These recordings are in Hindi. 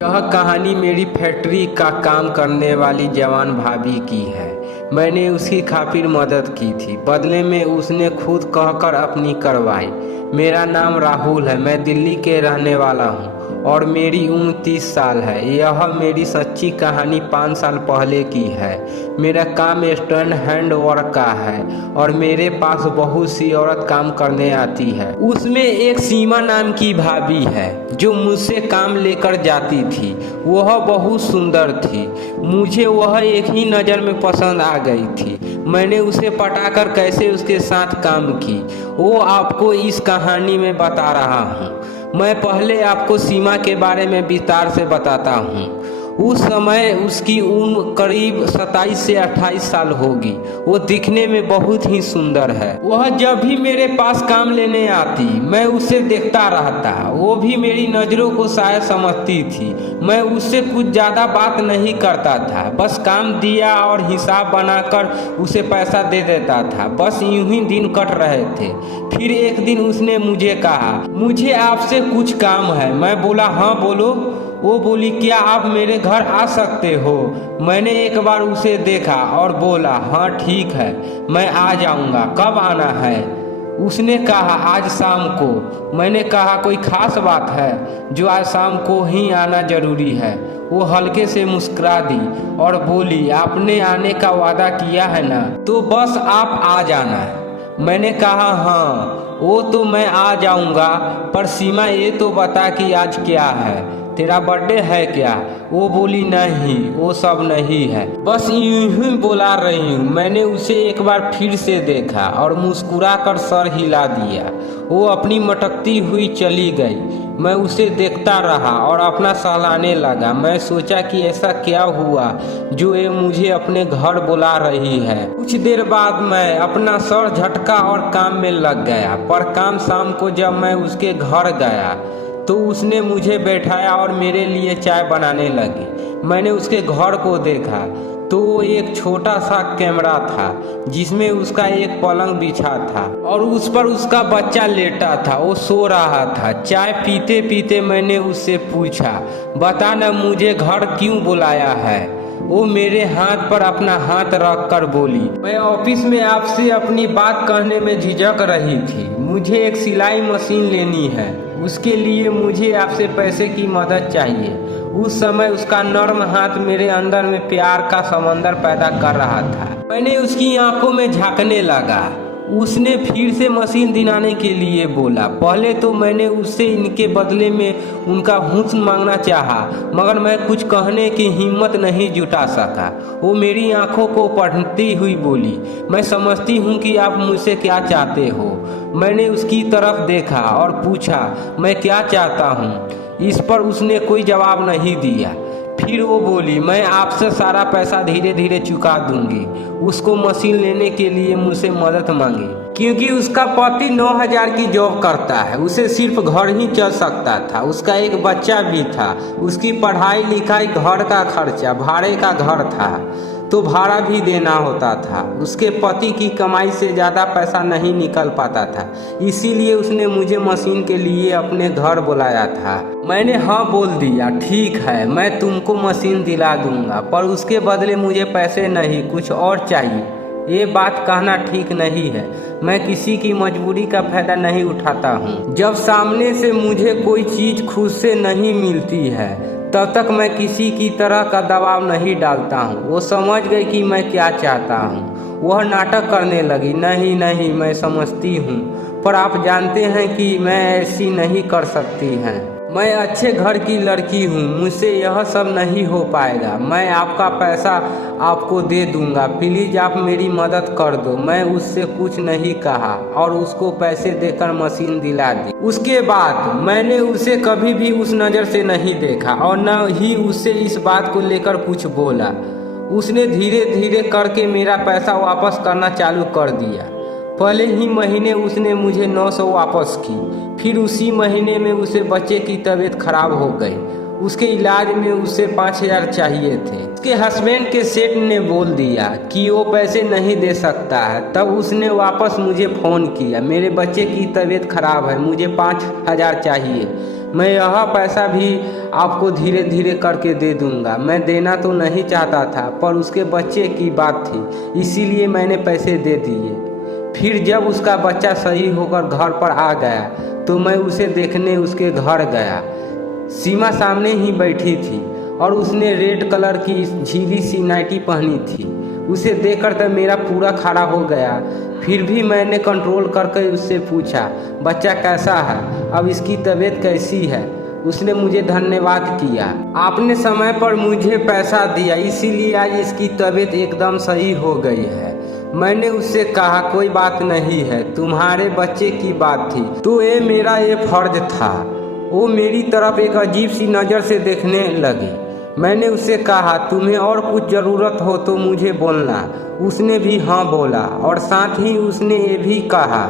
यह कहानी मेरी फैक्ट्री का काम करने वाली जवान भाभी की है। मैंने उसकी काफ़ी मदद की थी, बदले में उसने खुद कहकर अपनी करवाई। मेरा नाम राहुल है, मैं दिल्ली के रहने वाला हूँ और मेरी उम्र 30 साल है। यह मेरी सच्ची कहानी 5 साल पहले की है। मेरा काम स्टैंड हैंड वर्क का है और मेरे पास बहुत सी औरत काम करने आती है। उसमें एक सीमा नाम की भाभी है जो मुझसे काम लेकर जाती थी। वह बहुत सुंदर थी, मुझे वह एक ही नज़र में पसंद आ गई थी। मैंने उसे पटाकर कैसे उसके साथ काम की वो आपको इस कहानी में बता रहा हूँ। मैं पहले आपको सीमा के बारे में विस्तार से बताता हूँ। उस समय उसकी उम्र करीब 27 से 28 साल होगी। वो दिखने में बहुत ही सुंदर है। वह जब भी मेरे पास काम लेने आती मैं उसे देखता रहता। वो भी मेरी नज़रों को शायद समझती थी। मैं उससे कुछ ज़्यादा बात नहीं करता था, बस काम दिया और हिसाब बनाकर उसे पैसा दे देता था। बस यूं ही दिन कट रहे थे। फिर एक दिन उसने मुझे कहा, मुझे आपसे कुछ काम है। मैं बोला, हाँ बोलो। वो बोली, क्या आप मेरे घर आ सकते हो? मैंने एक बार उसे देखा और बोला, हाँ ठीक है, मैं आ जाऊंगा। कब आना है? उसने कहा, आज शाम को। मैंने कहा, कोई खास बात है जो आज शाम को ही आना जरूरी है? वो हल्के से मुस्कुरा दी और बोली, आपने आने का वादा किया है ना, तो बस आप आ जाना। मैंने कहा, हाँ वो तो मैं आ जाऊंगा, पर सीमा ये तो बता कि आज क्या है, तेरा बर्थडे है क्या? वो बोली, नहीं वो सब नहीं है, बस यूं ही बोला रही हूँ। मैंने उसे एक बार फिर से देखा और मुस्कुरा कर सर हिला दिया। वो अपनी मटकती हुई चली गई। मैं उसे देखता रहा और अपना सहलाने लगा। मैं सोचा कि ऐसा क्या हुआ जो ये मुझे अपने घर बुला रही है। कुछ देर बाद मैं अपना सर झटका और काम में लग गया। पर काम शाम को जब मैं उसके घर गया तो उसने मुझे बैठाया और मेरे लिए चाय बनाने लगी। मैंने उसके घर को देखा तो वो एक छोटा सा कमरा था जिसमें उसका एक पलंग बिछा था और उस पर उसका बच्चा लेटा था। वो सो रहा था। चाय पीते पीते मैंने उससे पूछा, बता ना मुझे घर क्यों बुलाया है? वो मेरे हाथ पर अपना हाथ रख कर बोली, मैं ऑफिस में आपसे अपनी बात कहने में झिझक रही थी। मुझे एक सिलाई मशीन लेनी है, उसके लिए मुझे आपसे पैसे की मदद चाहिए। उस समय उसका नर्म हाथ मेरे अंदर में प्यार का समंदर पैदा कर रहा था। मैंने उसकी आंखों में झांकने लगा। उसने फिर से मशीन दिलाने के लिए बोला। पहले तो मैंने उससे इनके बदले में उनका हुस्न मांगना चाहा, मगर मैं कुछ कहने की हिम्मत नहीं जुटा सका। वो मेरी आंखों को पढ़ती हुई बोली, मैं समझती हूँ कि आप मुझसे क्या चाहते हो। मैंने उसकी तरफ देखा और पूछा, मैं क्या चाहता हूँ? इस पर उसने कोई जवाब नहीं दिया। फिर वो बोली, मैं आपसे सारा पैसा धीरे धीरे चुका दूंगी। उसको मशीन लेने के लिए मुझसे मदद मांगी क्योंकि उसका पति 9,000 की जॉब करता है। उसे सिर्फ घर ही चल सकता था। उसका एक बच्चा भी था। उसकी पढ़ाई लिखाई, घर का खर्चा, भाड़े का घर था तो भाड़ा भी देना होता था। उसके पति की कमाई से ज़्यादा पैसा नहीं निकल पाता था, इसीलिए उसने मुझे मशीन के लिए अपने घर बुलाया था। मैंने हाँ बोल दिया, ठीक है मैं तुमको मशीन दिला दूंगा, पर उसके बदले मुझे पैसे नहीं कुछ और चाहिए। ये बात कहना ठीक नहीं है। मैं किसी की मजबूरी का फायदा नहीं उठाता हूँ। जब सामने से मुझे कोई चीज़ खुद से नहीं मिलती है तब तक मैं किसी की तरह का दबाव नहीं डालता हूँ। वो समझ गई कि मैं क्या चाहता हूँ। वह नाटक करने लगी, नहीं नहीं मैं समझती हूँ, पर आप जानते हैं कि मैं ऐसी नहीं कर सकती हैं। मैं अच्छे घर की लड़की हूँ, मुझसे यह सब नहीं हो पाएगा। मैं आपका पैसा आपको दे दूंगा, प्लीज़ आप मेरी मदद कर दो। मैं उससे कुछ नहीं कहा और उसको पैसे देकर मशीन दिला दी। उसके बाद मैंने उसे कभी भी उस नज़र से नहीं देखा और न ही उससे इस बात को लेकर कुछ बोला। उसने धीरे धीरे करके मेरा पैसा वापस करना चालू कर दिया। पहले ही महीने उसने मुझे 900 वापस की। फिर उसी महीने में उसे बच्चे की तबीयत खराब हो गई। उसके इलाज में उसे 5,000 चाहिए थे। उसके हस्बैंड के सेठ ने बोल दिया कि वो पैसे नहीं दे सकता है। तब उसने वापस मुझे फ़ोन किया, मेरे बच्चे की तबीयत खराब है, मुझे 5,000 चाहिए। मैं यह पैसा भी आपको धीरे धीरे करके दे दूंगा। मैं देना तो नहीं चाहता था, पर उसके बच्चे की बात थी, इसीलिए मैंने पैसे दे दिए। फिर जब उसका बच्चा सही होकर घर पर आ गया तो मैं उसे देखने उसके घर गया। सीमा सामने ही बैठी थी और उसने रेड कलर की झीली सी नाइटी पहनी थी। उसे देखकर तो मेरा पूरा खड़ा हो गया। फिर भी मैंने कंट्रोल करके उससे पूछा, बच्चा कैसा है, अब इसकी तबीयत कैसी है। उसने मुझे धन्यवाद किया, आपने समय पर मुझे पैसा दिया, इसीलिए आज इसकी तबीयत एकदम सही हो गई है। मैंने उससे कहा, कोई बात नहीं है, तुम्हारे बच्चे की बात थी तो ये मेरा ये फर्ज था। वो मेरी तरफ एक अजीब सी नज़र से देखने लगी। मैंने उससे कहा, तुम्हें और कुछ ज़रूरत हो तो मुझे बोलना। उसने भी हाँ बोला और साथ ही उसने ये भी कहा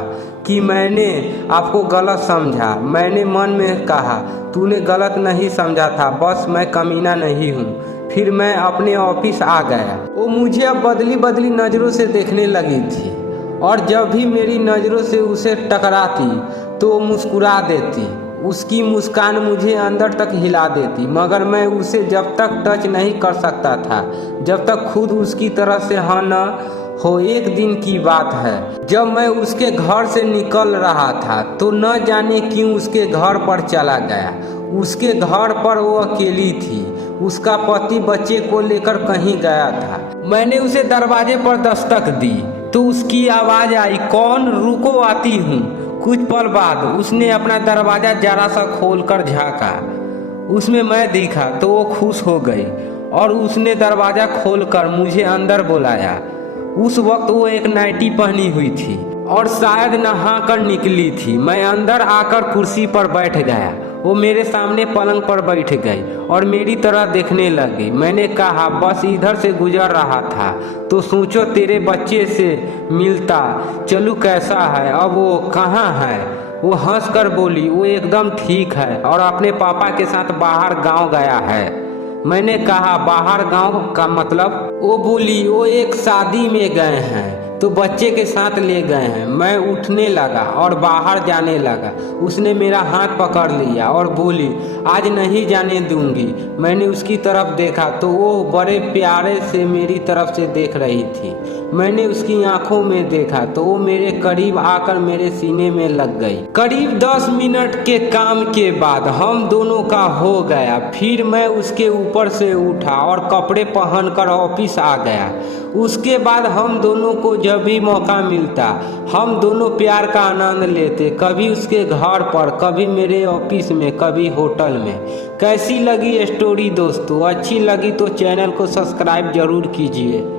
कि मैंने आपको गलत समझा। मैंने मन में कहा, तूने गलत नहीं समझा था, बस मैं कमीना नहीं हूँ। फिर मैं अपने ऑफिस आ गया। वो मुझे अब बदली बदली नज़रों से देखने लगी थी और जब भी मेरी नज़रों से उसे टकराती तो वो मुस्कुरा देती। उसकी मुस्कान मुझे अंदर तक हिला देती, मगर मैं उसे जब तक टच नहीं कर सकता था जब तक खुद उसकी तरफ से हाँ न हो। एक दिन की बात है, जब मैं उसके घर से निकल रहा था तो न जाने क्यों उसके घर पर चला गया। उसके घर पर वो अकेली थी, उसका पति बच्चे को लेकर कहीं गया था। मैंने उसे दरवाजे पर दस्तक दी तो उसकी आवाज़ आई, कौन, रुको आती हूँ। कुछ पल बाद उसने अपना दरवाज़ा जरा सा खोलकर झाँका। उसमें मैं दिखा तो वो खुश हो गई और उसने दरवाज़ा खोलकर मुझे अंदर बुलाया। उस वक्त वो एक नाइटी पहनी हुई थी और शायद नहा कर निकली थी। मैं अंदर आकर कुर्सी पर बैठ गया। वो मेरे सामने पलंग पर बैठ गई और मेरी तरह देखने लगी। मैंने कहा, बस इधर से गुजर रहा था तो सोचो तेरे बच्चे से मिलता चलूँ, कैसा है, अब वो कहाँ है। वो हंसकर बोली, वो एकदम ठीक है और अपने पापा के साथ बाहर गांव गया है। मैंने कहा, बाहर गांव का मतलब। वो बोली, वो एक शादी में गए हैं तो बच्चे के साथ ले गए हैं। मैं उठने लगा और बाहर जाने लगा। उसने मेरा हाथ पकड़ लिया और बोली, आज नहीं जाने दूंगी। मैंने उसकी तरफ देखा तो वो बड़े प्यारे से मेरी तरफ से देख रही थी। मैंने उसकी आंखों में देखा तो वो मेरे करीब आकर मेरे सीने में लग गई। करीब 10 मिनट के काम के बाद हम दोनों का हो गया। फिर मैं उसके ऊपर से उठा और कपड़े पहनकर ऑफिस आ गया। उसके बाद हम दोनों को जब भी मौका मिलता हम दोनों प्यार का आनंद लेते, कभी उसके घर पर, कभी मेरे ऑफिस में, कभी होटल में। कैसी लगी स्टोरी दोस्तों? अच्छी लगी तो चैनल को सब्सक्राइब जरूर कीजिए।